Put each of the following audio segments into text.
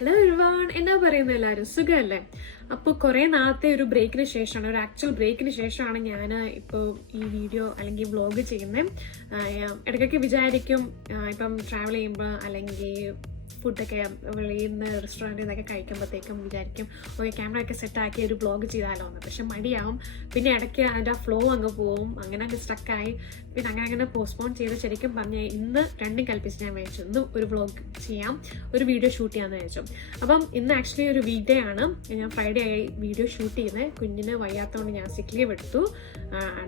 Hello everyone, എന്നാ പറയുന്നത് എല്ലാവരും സുഖമല്ലേ? അപ്പോൾ കുറേ നാളത്തെ ഒരു ബ്രേക്കിന് ശേഷമാണ്, ഒരു ആക്ച്വൽ ബ്രേക്കിന് ശേഷമാണ് ഞാൻ ഇപ്പോൾ ഈ വീഡിയോ അല്ലെങ്കിൽ വ്ളോഗ് ചെയ്യുന്നത്. ഇടയ്ക്കൊക്കെ വിചാരിക്കും ഇപ്പം ട്രാവൽ ചെയ്യുമ്പോൾ അല്ലെങ്കിൽ ഫുഡൊക്കെ വെളിയിൽ നിന്ന് റെസ്റ്റോറൻറ്റിൽ നിന്നൊക്കെ കഴിക്കുമ്പോഴത്തേക്കും വിചാരിക്കും ഓക്കെ ക്യാമറ ഒക്കെ സെറ്റാക്കി ഒരു വ്ളോഗ് ചെയ്താലോ എന്ന്. പക്ഷെ മടിയാവും, പിന്നെ ഇടയ്ക്ക് അതിൻ്റെ ആ ഫ്ലോ അങ്ങ് പോവും, അങ്ങനെ അങ്ങ് സ്റ്റക്കായി. പിന്നെ അങ്ങനെ പോസ്റ്റ്പോൺ ചെയ്ത് ശരിക്കും പറഞ്ഞാൽ ഇന്ന് രണ്ടും കൽപ്പിച്ച് ഞാൻ വിചാരിച്ചു ഇന്ന് ഒരു വ്ളോഗ് ചെയ്യാം, ഒരു വീഡിയോ ഷൂട്ട് ചെയ്യാമെന്ന് വിചാരിച്ചു. അപ്പം ഇന്ന് ആക്ച്വലി ഒരു വീക്ക് ഡേ ആണ്. ഞാൻ ഫ്രൈഡേ ആയി വീഡിയോ ഷൂട്ട് ചെയ്യുന്നത്. കുഞ്ഞിന് വയ്യാത്തതുകൊണ്ട് ഞാൻ സിക്ക് ലീവ് എടുത്തു.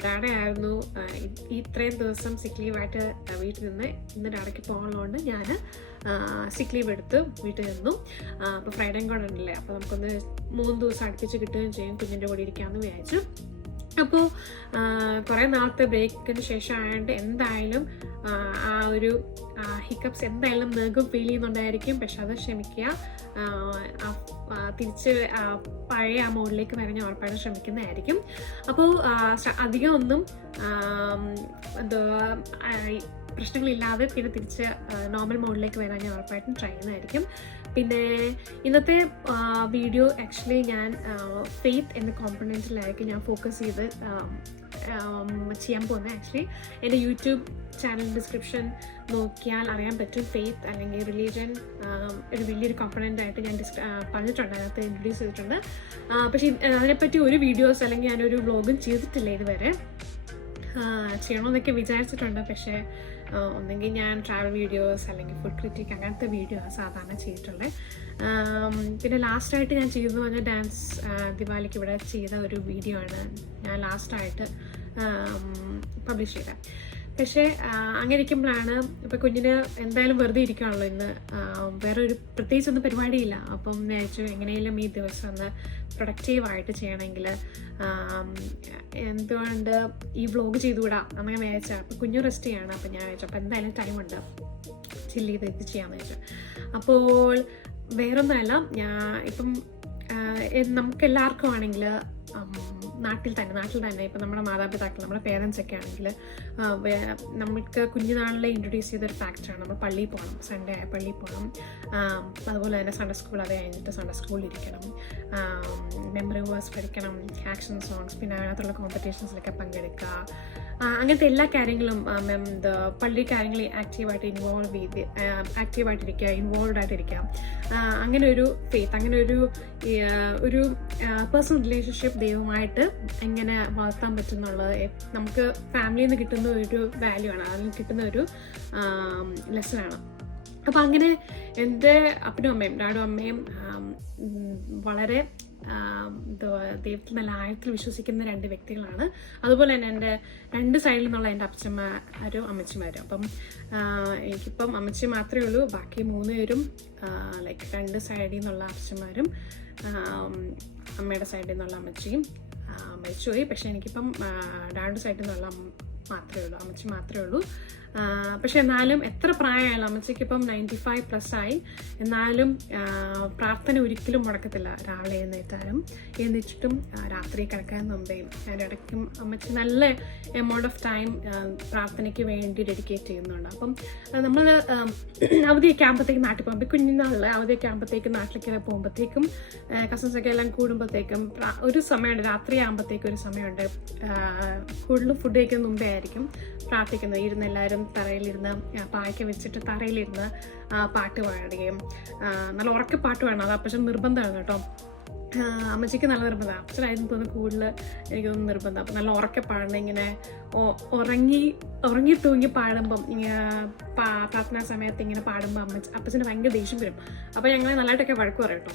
ഡാഡ ആയിരുന്നു ഇത്രയും ദിവസം സിക്ക് ലീവായിട്ട് വീട്ടിൽ നിന്ന്. ഇന്ന് ഡാഡയ്ക്ക് പോകാനുള്ളതുകൊണ്ട് ഞാൻ സിക്ക് ലീവ് എടുത്ത് വീട്ടിൽ നിന്നു. അപ്പോൾ ഫ്രൈഡേയും കൂടെ ഉണ്ടല്ലേ, അപ്പോൾ നമുക്കൊന്ന് 3 ദിവസം അടുപ്പിച്ച് കിട്ടുകയും ചെയ്യും, കുഞ്ഞിൻ്റെ കൂടെ ഇരിക്കാമെന്ന് വിചാരിച്ചു. അപ്പോൾ കുറേ നാളത്തെ ബ്രേക്കിന് ശേഷം ആയതുകൊണ്ട് എന്തായാലും ആ ഒരു ഹിക്കപ്സ് എന്തായാലും നിങ്ങൾക്കും ഫീൽ ചെയ്യുന്നുണ്ടായിരിക്കും. പക്ഷെ അത് ക്ഷമിക്കുക, തിരിച്ച് പഴയ ആ മോഡിലേക്ക് വരാൻ ഞാൻ ഉറപ്പായിട്ട് ശ്രമിക്കുന്നതായിരിക്കും. അപ്പോൾ അധികം ഒന്നും പ്രശ്നങ്ങളില്ലാതെ പിന്നെ തിരിച്ച് നോർമൽ മോഡിലേക്ക് വരാൻ ഞാൻ ഉറപ്പായിട്ടും ട്രൈ ചെയ്യുന്നതായിരിക്കും. പിന്നെ ഇന്നത്തെ വീഡിയോ ആക്ച്വലി ഞാൻ ഫെയ്ത്ത് എന്ന കോമ്പണൻറ്റിലായിരിക്കും ഞാൻ ഫോക്കസ് ചെയ്ത് ചെയ്യാൻ പോകുന്നത്. ആക്ച്വലി എൻ്റെ യൂട്യൂബ് ചാനൽ ഡിസ്ക്രിപ്ഷൻ നോക്കിയാൽ അറിയാൻ പറ്റും, ഫെയ്ത്ത് അല്ലെങ്കിൽ റിലീജിയൻ ഒരു വലിയൊരു കോമ്പണൻ്റായിട്ട് ഞാൻ പറഞ്ഞിട്ടുണ്ട്, അതിനകത്ത് ഇൻട്രൊഡ്യൂസ് ചെയ്തിട്ടുണ്ട്. പക്ഷേ അതിനെപ്പറ്റി ഒരു വീഡിയോസ് അല്ലെങ്കിൽ ഞാനൊരു വ്ളോഗും ചെയ്തിട്ടില്ല ഇതുവരെ. ചെയ്യണമെന്നൊക്കെ വിചാരിച്ചിട്ടുണ്ട്, പക്ഷേ ഒന്നെങ്കിൽ ഞാൻ ട്രാവൽ വീഡിയോസ് അല്ലെങ്കിൽ ഫുഡ് ക്രിറ്റിക് അങ്ങനത്തെ വീഡിയോ സാധാരണ ചെയ്തിട്ടുള്ളത്. പിന്നെ ലാസ്റ്റായിട്ട് ഞാൻ ചെയ്തതെന്ന് പറഞ്ഞാൽ ഡാൻസ് ദിവാലിക്ക് ഇവിടെ ചെയ്ത ഒരു വീഡിയോ ആണ് ഞാൻ ലാസ്റ്റായിട്ട് പബ്ലിഷ് ചെയ്തത്. പക്ഷേ അങ്ങനെ ഇരിക്കുമ്പോഴാണ് ഇപ്പം കുഞ്ഞിന് എന്തായാലും വെറുതെ ഇരിക്കുകയാണല്ലോ ഇന്ന്, വേറെ ഒരു പ്രത്യേകിച്ചൊന്നും പരിപാടിയില്ല. അപ്പം വിചാരിച്ചു എങ്ങനെയെങ്കിലും ഈ ദിവസം ഒന്ന് പ്രൊഡക്റ്റീവായിട്ട് ചെയ്യണമെങ്കിൽ എന്തുകൊണ്ട് ഈ വ്ളോഗ് ചെയ്തുകൂടാ അങ്ങനെ വിചാരിച്ചാൽ. അപ്പം കുഞ്ഞു റെസ്റ്റ് ചെയ്യണം, അപ്പം ഞാൻ വിചാരിച്ചു അപ്പം എന്തായാലും ടൈമുണ്ട് ചില്ല് ചെയ്ത് ഇത് ചെയ്യാമെന്ന് വിചാരിച്ചു. അപ്പോൾ വേറൊന്നുമല്ല, ഞാൻ ഇപ്പം നമുക്കെല്ലാവർക്കും ആണെങ്കിൽ നാട്ടിൽ തന്നെ ഇപ്പം നമ്മുടെ മാതാപിതാക്കൾ, നമ്മുടെ പേരൻസ് ഒക്കെ ആണെങ്കിൽ നമ്മൾക്ക് കുഞ്ഞുനാളിലെ ഇൻട്രൊഡ്യൂസ് ചെയ്തൊരു ഫാക്ടറാണ് നമ്മൾ പള്ളിയിൽ പോകണം, സൺഡേ ആയ പള്ളിയിൽ പോകണം. അതുപോലെ തന്നെ സൺഡേ സ്കൂൾ അത് കഴിഞ്ഞിട്ട് സൺഡേ സ്കൂളിൽ ഇരിക്കണം, മെമ്മറി വേഴ്സ് പഠിക്കണം, ആക്ഷൻ സോങ്സ്, പിന്നെ അതിനകത്തുള്ള കോമ്പറ്റീഷൻസിലൊക്കെ പങ്കെടുക്കുക. അങ്ങനത്തെ എല്ലാ കാര്യങ്ങളും പള്ളി കാര്യങ്ങളിൽ ആക്റ്റീവായിട്ടിരിക്കുക, ഇൻവോൾവായിട്ടിരിക്കുക. അങ്ങനെ ഒരു ഫെയ്ത്ത്, അങ്ങനെ ഒരു പേഴ്സണൽ റിലേഷൻഷിപ്പ് ദൈവമായിട്ട് എങ്ങനെ വളർത്താൻ പറ്റുന്നുള്ളത് നമുക്ക് ഫാമിലിയിൽ നിന്ന് കിട്ടുന്ന ഒരു വാല്യൂ ആണ്, അതിൽ കിട്ടുന്ന ഒരു ലെസണാണ്. അപ്പം അങ്ങനെ എൻ്റെ അപ്പനും അമ്മയും ഡാഡും അമ്മയും വളരെ ദൈവത്തിൽ നല്ല ആഴത്തിൽ വിശ്വസിക്കുന്ന 2 വ്യക്തികളാണ്. അതുപോലെ തന്നെ എൻ്റെ 2 സൈഡിൽ നിന്നുള്ള എൻ്റെ അപ്പച്ചന്മാരും അമ്മച്ചിമാരും. അപ്പം എനിക്കിപ്പം അമ്മച്ചി മാത്രമേ ഉള്ളൂ, ബാക്കി 3 പേരും ലൈക്ക് 2 സൈഡിൽ നിന്നുള്ള അപ്പച്ചന്മാരും അമ്മയുടെ സൈഡിൽ നിന്നുള്ള അമ്മച്ചിയും മരിച്ചുപോയി. പക്ഷെ എനിക്കിപ്പം ഡാഡിൻ്റെ സൈഡിൽ നിന്നുള്ള അമ്മച്ചി മാത്രമേ ഉള്ളൂ. പക്ഷെ എന്നാലും എത്ര പ്രായമായാലും അമ്മച്ചിക്ക് ഇപ്പം 95+ ആയി, എന്നാലും പ്രാർത്ഥന ഒരിക്കലും മുടക്കത്തില്ല. രാവിലെ എഴുന്നേറ്റിട്ടും രാത്രി കിടക്കാൻ മുമ്പേയും അതിൻ്റെ ഇടയ്ക്കും അമ്മച്ചി നല്ല എമൗണ്ട് ഓഫ് ടൈം പ്രാർത്ഥനയ്ക്ക് വേണ്ടി ഡെഡിക്കേറ്റ് ചെയ്യുന്നുണ്ട്. അപ്പം നമ്മൾ അവധിയൊക്കെ ആകുമ്പോഴത്തേക്കും നാട്ടിൽ പോകുമ്പോൾ കുഞ്ഞുനാളിൽ അവധിയൊക്കെ ആകുമ്പോഴത്തേക്കും നാട്ടിലേക്ക് പോകുമ്പോഴത്തേക്കും കസിൻസൊക്കെ എല്ലാം കൂടുമ്പോഴത്തേക്കും ഒരു സമയമുണ്ട്, രാത്രി ആകുമ്പോഴത്തേക്കും ഒരു സമയമുണ്ട്, കൂടുതലും ഫുഡ് കഴിക്കുന്ന മുമ്പേ ആയിരിക്കും പ്രാർത്ഥിക്കുന്നത്. എല്ലാവരും തറയിലിരുന്ന് പായ്ക്ക് വെച്ചിട്ട് തറയിലിരുന്ന് പാട്ട് പാടുകയും നല്ല ഉറക്കെ പാട്ട് പാടണം. അത് അപ്പച്ചൻ നിർബന്ധമാണ് കേട്ടോ, അമ്മച്ചിക്ക് നല്ല നിർബന്ധമാണ്. അപ്പച്ചനായിരുന്നു തോന്നുന്നു കൂടുതൽ എനിക്കൊന്നും നിർബന്ധം. അപ്പം നല്ല ഉറക്കെ പാടണം, ഇങ്ങനെ ഉറങ്ങി തൂങ്ങി പാടുമ്പം ഇങ്ങനെ പ്രാർത്ഥനാ സമയത്ത് ഇങ്ങനെ പാടുമ്പോൾ അപ്പച്ചന് ഭയങ്കര ദേഷ്യം വരും. അപ്പോൾ ഞങ്ങളെ നല്ലതായിട്ടൊക്കെ വഴക്ക് പറയും കേട്ടോ.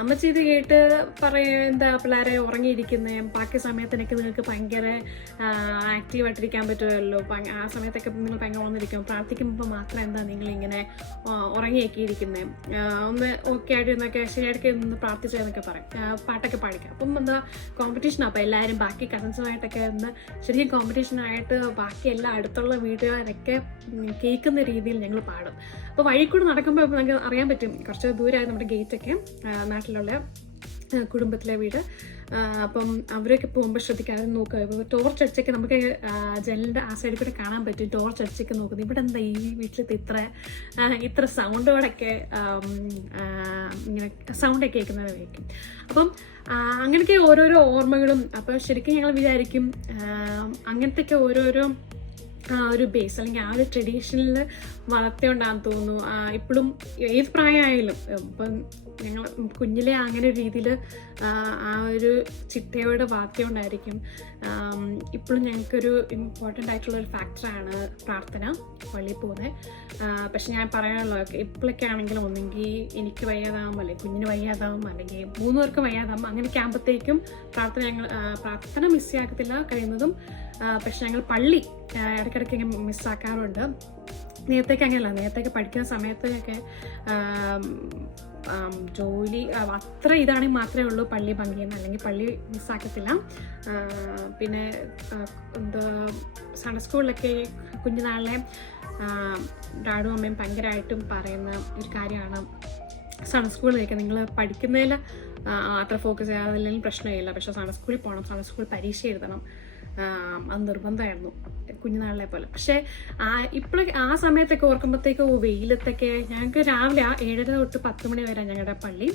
അമ്മച്ചി ഇത് കേട്ട് എന്താ പിള്ളേരെ ഉറങ്ങിയിരിക്കുന്നേ, ബാക്കി സമയത്തിനൊക്കെ നിങ്ങൾക്ക് ഭയങ്കര ആക്റ്റീവായിട്ടിരിക്കാൻ പറ്റുമല്ലോ, ആ സമയത്തൊക്കെ നിങ്ങൾ ഭയങ്കര വന്നിരിക്കും, പ്രാർത്ഥിക്കുമ്പോൾ മാത്രം എന്താ നിങ്ങളിങ്ങനെ ഉറങ്ങിയൊക്കെ ഇരിക്കുന്നത്, ഒന്ന് ഓക്കെ ആയിട്ട് എന്നൊക്കെ ശരിയായിട്ടൊക്കെ ഒന്ന് പ്രാർത്ഥിച്ചതെന്നൊക്കെ പറയും, പാട്ടൊക്കെ പാടിക്കാം. അപ്പം എന്താ കോമ്പറ്റീഷനാണ്. അപ്പോൾ എല്ലാവരും ബാക്കി കസിൻസുമായിട്ടൊക്കെ ഒന്ന് ശരിക്കും കോമ്പറ്റീഷനായിട്ട് ബാക്കി എല്ലാ അടുത്തുള്ള വീട്ടുകാരൊക്കെ കേൾക്കുന്ന രീതിയിൽ ഞങ്ങൾ പാടും. അപ്പോൾ വഴി കൂടെ നടക്കുമ്പോൾ നമുക്ക് അറിയാൻ പറ്റും, കുറച്ച് ദൂരമായി നമ്മുടെ ഗേറ്റൊക്കെ നാട്ടിലുള്ള കുടുംബത്തിലെ വീട്. അപ്പം അവരൊക്കെ പോകുമ്പോൾ ശ്രദ്ധിക്കാതെ നോക്കുക. ഇപ്പോൾ ടോർച്ച് അടിച്ചൊക്കെ നമുക്ക് ജനലിൻ്റെ ആ സൈഡിൽ കൂടെ കാണാൻ പറ്റും. ടോർച്ച് അടിച്ചൊക്കെ നോക്കുന്നത് ഇവിടെ എന്താ ഈ വീട്ടിലത്തെ ഇത്ര സൗണ്ടോടൊക്കെ ഇങ്ങനെ സൗണ്ടൊക്കെ കേൾക്കുന്നവരായിരിക്കും. അപ്പം അങ്ങനെയൊക്കെ ഓരോരോ ഓർമ്മകളും. അപ്പോൾ ശരിക്കും ഞങ്ങൾ വിചാരിക്കും അങ്ങനത്തെയൊക്കെ ഓരോരോ ഒരു ബേസ് അല്ലെങ്കിൽ ആ ഒരു ട്രഡീഷനിൽ വളർത്തിയോണ്ടാന്ന് തോന്നുന്നു. ഇപ്പോഴും ഏത് പ്രായമായാലും ഇപ്പം ഞങ്ങൾ കുഞ്ഞിലെ അങ്ങനെ ഒരു രീതിയിൽ ആ ഒരു ചിട്ടയോടെ വളർത്തിയോണ്ടായിരിക്കും ഇപ്പോഴും ഞങ്ങൾക്കൊരു ഇമ്പോർട്ടൻ്റ് ആയിട്ടുള്ളൊരു ഫാക്ടറാണ് പ്രാർത്ഥന, പള്ളിയിൽ പോകുന്നത്. പക്ഷെ ഞാൻ പറയാനുള്ളൂ, ഇപ്പോഴൊക്കെ ആണെങ്കിലും ഒന്നെങ്കിൽ എനിക്ക് വയ്യാതാവും, അല്ലെങ്കിൽ കുഞ്ഞിന് വയ്യാതാവും, അല്ലെങ്കിൽ 3 പേർക്കും വയ്യാതാവും. അങ്ങനെയൊക്കെ ആകുമ്പോഴത്തേക്കും പ്രാർത്ഥന മിസ്സാക്കത്തില്ല കഴിയുന്നതും. പക്ഷെ ഞങ്ങൾ പള്ളി ഇടയ്ക്കിടയ്ക്ക് ഇങ്ങനെ മിസ്സാക്കാറുണ്ട്. നേരത്തേക്ക് അങ്ങനെയല്ല, നേരത്തേക്ക് പഠിക്കുന്ന സമയത്തൊക്കെ ജോലി അത്ര ഇതാണെങ്കിൽ മാത്രമേ ഉള്ളൂ പള്ളി ഭംഗിയെന്ന്, അല്ലെങ്കിൽ പള്ളി മിസ്സാക്കത്തില്ല. പിന്നെ എന്താ സൺഡേ സ്കൂളിലൊക്കെ കുഞ്ഞുനാളിലെ ഡാഡും അമ്മയും ഭയങ്കരമായിട്ടും പറയുന്ന ഒരു കാര്യമാണ്, സൺഡേ സ്കൂളിലേക്ക് നിങ്ങൾ പഠിക്കുന്നതിൽ അത്ര ഫോക്കസ് ചെയ്യാതെ അല്ലെങ്കിൽ പ്രശ്നമില്ല, പക്ഷെ സൺഡേ സ്കൂളിൽ പോകണം, സൺഡേ സ്കൂളിൽ പരീക്ഷ എഴുതണം, അത് നിർബന്ധമായിരുന്നു കുഞ്ഞുനാളിലെ പോലെ. പക്ഷേ ഇപ്പോഴൊക്കെ ആ സമയത്തൊക്കെ ഓർക്കുമ്പോഴത്തേക്ക് വെയിലത്തൊക്കെ ഞങ്ങൾക്ക് രാവിലെ 7:30 തൊട്ട് 10 മണി വരെ ഞങ്ങളുടെ പള്ളി.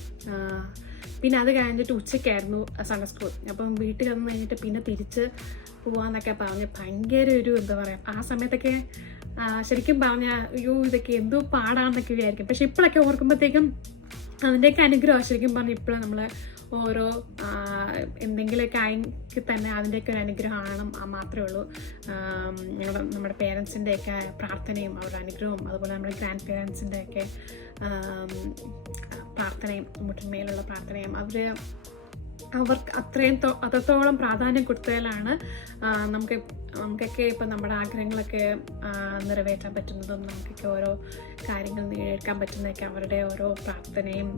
പിന്നെ അത് കഴിഞ്ഞിട്ട് ഉച്ചയ്ക്കായിരുന്നു സൺഡേ സ്കൂൾ. അപ്പം വീട്ടിൽ വന്ന് കഴിഞ്ഞിട്ട് പിന്നെ തിരിച്ച് പോവാന്നൊക്കെ പറഞ്ഞ് ഭയങ്കര ഒരു എന്താ പറയുക, ആ സമയത്തൊക്കെ ശരിക്കും പറഞ്ഞാൽ അയ്യോ ഇതൊക്കെ എന്തോ പാടാന്നൊക്കെ വിചാരിക്കും. പക്ഷെ ഇപ്പോഴൊക്കെ ഓർക്കുമ്പോഴത്തേക്കും അതിൻ്റെയൊക്കെ അനുഗ്രഹം ശരിക്കും പറഞ്ഞാൽ ഇപ്പോഴും നമ്മൾ ഓരോ എന്തെങ്കിലുമൊക്കെ ആയെങ്കിൽ തന്നെ അതിൻ്റെയൊക്കെ ഒരു അനുഗ്രഹമാണ് മാത്രമേ ഉള്ളൂ. നമ്മുടെ പേരൻസിൻ്റെയൊക്കെ പ്രാർത്ഥനയും അവരുടെ അനുഗ്രഹവും, അതുപോലെ നമ്മുടെ ഗ്രാൻഡ് പേരൻസിൻ്റെയൊക്കെ പ്രാർത്ഥനയും, മുട്ടിന്മേലുള്ള പ്രാർത്ഥനയും അവർക്ക് അത്രത്തോളം പ്രാധാന്യം കൊടുത്തതിലാണ് നമുക്കൊക്കെ ഇപ്പം നമ്മുടെ ആഗ്രഹങ്ങളൊക്കെ നിറവേറ്റാൻ പറ്റുന്നതും നമുക്കൊക്കെ ഓരോ കാര്യങ്ങൾ നേടിയെടുക്കാൻ പറ്റുന്നതൊക്കെ അവരുടെ ഓരോ പ്രാർത്ഥനയും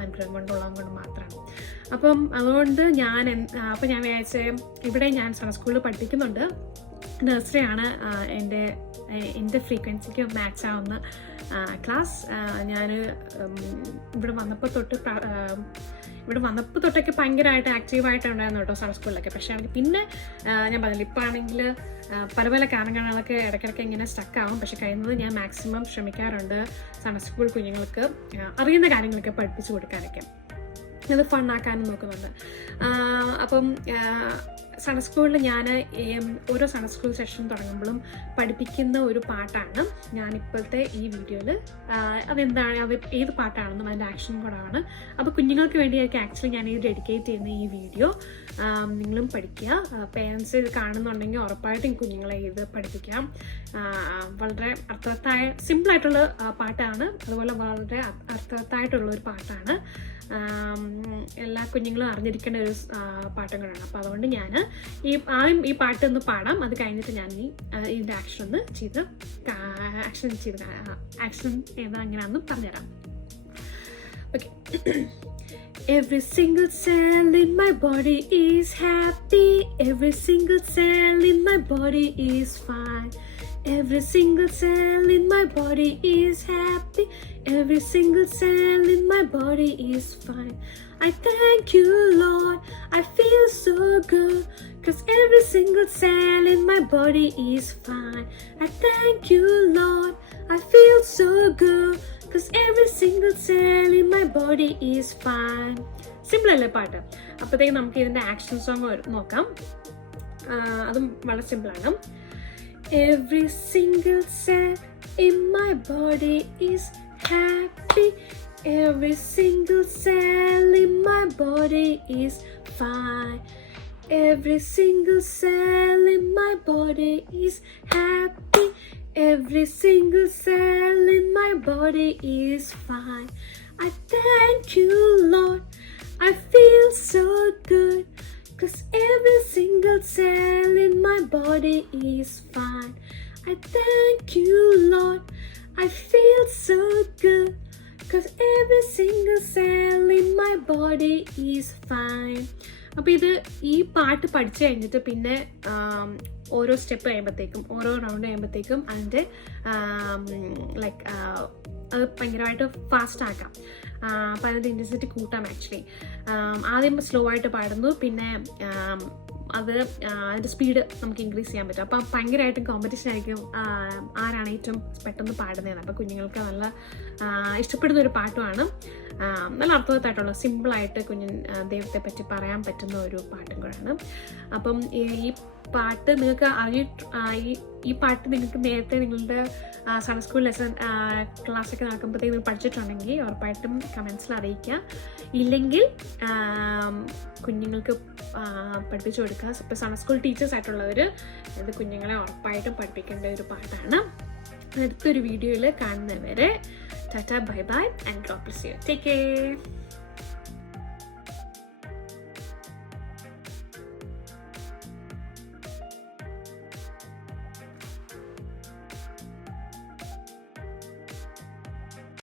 അനുഗ്രഹം കൊണ്ടുള്ളത് കൊണ്ട് മാത്രമാണ്. അപ്പം അതുകൊണ്ട് ഞാൻ വിചാരിച്ച ഇവിടെ ഞാൻ സൺഡേ സ്കൂളിൽ പഠിപ്പിക്കുന്നുണ്ട്. നഴ്സറി ആണ് എൻ്റെ ഫ്രീക്വൻസിക്ക് മാച്ച് ആവുന്ന ക്ലാസ്. ഞാൻ ഇവിടെ വന്നപ്പോൾ തൊട്ടൊക്കെ ഭയങ്കരമായിട്ട് ആക്റ്റീവായിട്ടുണ്ടായിരുന്നു കേട്ടോ സൺഡേ സ്കൂളിലൊക്കെ. പക്ഷേ പിന്നെ ഞാൻ പറഞ്ഞില്ല, ഇപ്പോൾ ആണെങ്കിൽ പല കാരണങ്ങളൊക്കെ ഇടയ്ക്കിടയ്ക്ക് ഇങ്ങനെ സ്റ്റക്കാവും. പക്ഷെ കഴിയുന്നത് ഞാൻ മാക്സിമം ശ്രമിക്കാറുണ്ട് സൺഡേ സ്കൂൾ കുഞ്ഞുങ്ങൾക്ക് അറിയുന്ന കാര്യങ്ങളൊക്കെ പഠിപ്പിച്ചു കൊടുക്കാനൊക്കെ, അത് ഫണ്ണാക്കാനും നോക്കുന്നുണ്ട്. അപ്പം സൺഡേ സ്കൂളിൽ ഞാൻ ഓരോ സൺഡേ സ്കൂൾ സെഷൻ തുടങ്ങുമ്പോഴും പഠിപ്പിക്കുന്ന ഒരു പാട്ടാണ് ഞാനിപ്പോഴത്തെ ഈ വീഡിയോയിൽ. അത് ഏത് പാട്ടാണെന്നും അതിൻ്റെ ആക്ഷൻ കൂടാണ്. അപ്പോൾ കുഞ്ഞുങ്ങൾക്ക് വേണ്ടിയൊക്കെ ആക്ച്വലി ഞാൻ ഇത് ഡെഡിക്കേറ്റ് ചെയ്യുന്ന ഈ വീഡിയോ നിങ്ങളും പഠിക്കുക. പേരൻസ് ഇത് കാണുന്നുണ്ടെങ്കിൽ ഉറപ്പായിട്ടും കുഞ്ഞുങ്ങളെ ഇത് പഠിപ്പിക്കാം. വളരെ സിമ്പിളായിട്ടുള്ള പാട്ടാണ്, അതുപോലെ വളരെ അർത്ഥവത്തായിട്ടുള്ളൊരു പാട്ടാണ്. എല്ലാ കുഞ്ഞുങ്ങളും അറിഞ്ഞിരിക്കേണ്ട ഒരു പാട്ടും കൂടെയാണ്. അപ്പോൾ അതുകൊണ്ട് ഞാൻ ആദ്യം ഈ പാട്ട് ഒന്ന് പാടാം, അത് കഴിഞ്ഞിട്ട് ഞാൻ ഇതിൻ്റെ ആക്ഷൻ ഏതാ അങ്ങനെയാണെന്ന് പറഞ്ഞുതരാം. Okay. Every single cell in my body is happy. Every single cell in my body is fine. Every single cell in my body is happy. Every single cell in my body is fine. I thank you, Lord. I feel so good, 'cause every single cell in my body is fine. I thank you, Lord. I feel so good, 'cause every single cell in my body is fine. Simple അല്ലേ പാട്ട്? അപ്പോഴത്തേക്കും നമുക്ക് ഇതിൻ്റെ action song നോക്കാം. അതും വളരെ സിമ്പിളാണ്. Every single cell in my body is happy. Every single cell in my body is fine. Every single cell in my body is happy. Every single cell in my body is fine. I thank you, Lord. I feel so good, 'cause every single cell in my body is fine. I thank you, Lord. I feel so good, 'cause every single cell in my body is fine. അപ്പോൾ ഈ പാട്ട് പഠിച്ചു കഴിഞ്ഞിട്ട് പിന്നെ ഓരോ step കഴിയുമ്പോഴത്തേക്കും, ഓരോ round കഴിയുമ്പോഴത്തേക്കും അതിൻ്റെ അത് ഭയങ്കരമായിട്ട് ഫാസ്റ്റ് ആക്കാം. അപ്പോൾ അതിൻ്റെ ഇൻറ്റൻസിറ്റി കൂട്ടാം ആക്ച്വലി. ആദ്യം സ്ലോ ആയിട്ട് പാടുന്നു, പിന്നെ അതിൻ്റെ സ്പീഡ് നമുക്ക് ഇൻക്രീസ് ചെയ്യാൻ പറ്റും. അപ്പം ഭയങ്കരമായിട്ടും കോമ്പറ്റീഷൻ ആയിരിക്കും ആരാണ് ഏറ്റവും പെട്ടെന്ന് പാടുന്നതെന്ന്. അപ്പോൾ കുഞ്ഞുങ്ങൾക്ക് നല്ല ഇഷ്ടപ്പെടുന്ന ഒരു പാട്ടുമാണ്. നല്ല അർത്ഥവത്തായിട്ടുള്ള സിമ്പിളായിട്ട് ദൈവത്തെ പറ്റി പറയാൻ പറ്റുന്ന ഒരു പാട്ടും കൂടെയാണ്. അപ്പം ഈ പാട്ട് നിങ്ങൾക്ക് ഈ പാട്ട് നിങ്ങൾക്ക് നേരത്തെ നിങ്ങളുടെ സൺഡേ സ്കൂൾ ലെസൺ ക്ലാസ്സൊക്കെ നടക്കുമ്പോഴത്തേക്ക് നിങ്ങൾ പഠിച്ചിട്ടുണ്ടെങ്കിൽ ഉറപ്പായിട്ടും കമൻസിൽ അറിയിക്കുക. ഇല്ലെങ്കിൽ കുഞ്ഞുങ്ങൾക്ക് പഠിപ്പിച്ചു കൊടുക്കുക. ഇപ്പോൾ സൺഡേ സ്കൂൾ ടീച്ചേഴ്സ് ആയിട്ടുള്ളവർ ഇത് കുഞ്ഞുങ്ങളെ ഉറപ്പായിട്ടും പഠിപ്പിക്കേണ്ട ഒരു പാട്ടാണ്. അടുത്തൊരു വീഡിയോയിൽ കാണുന്നവരെ Tata, bye bye, and God bless you. Take care.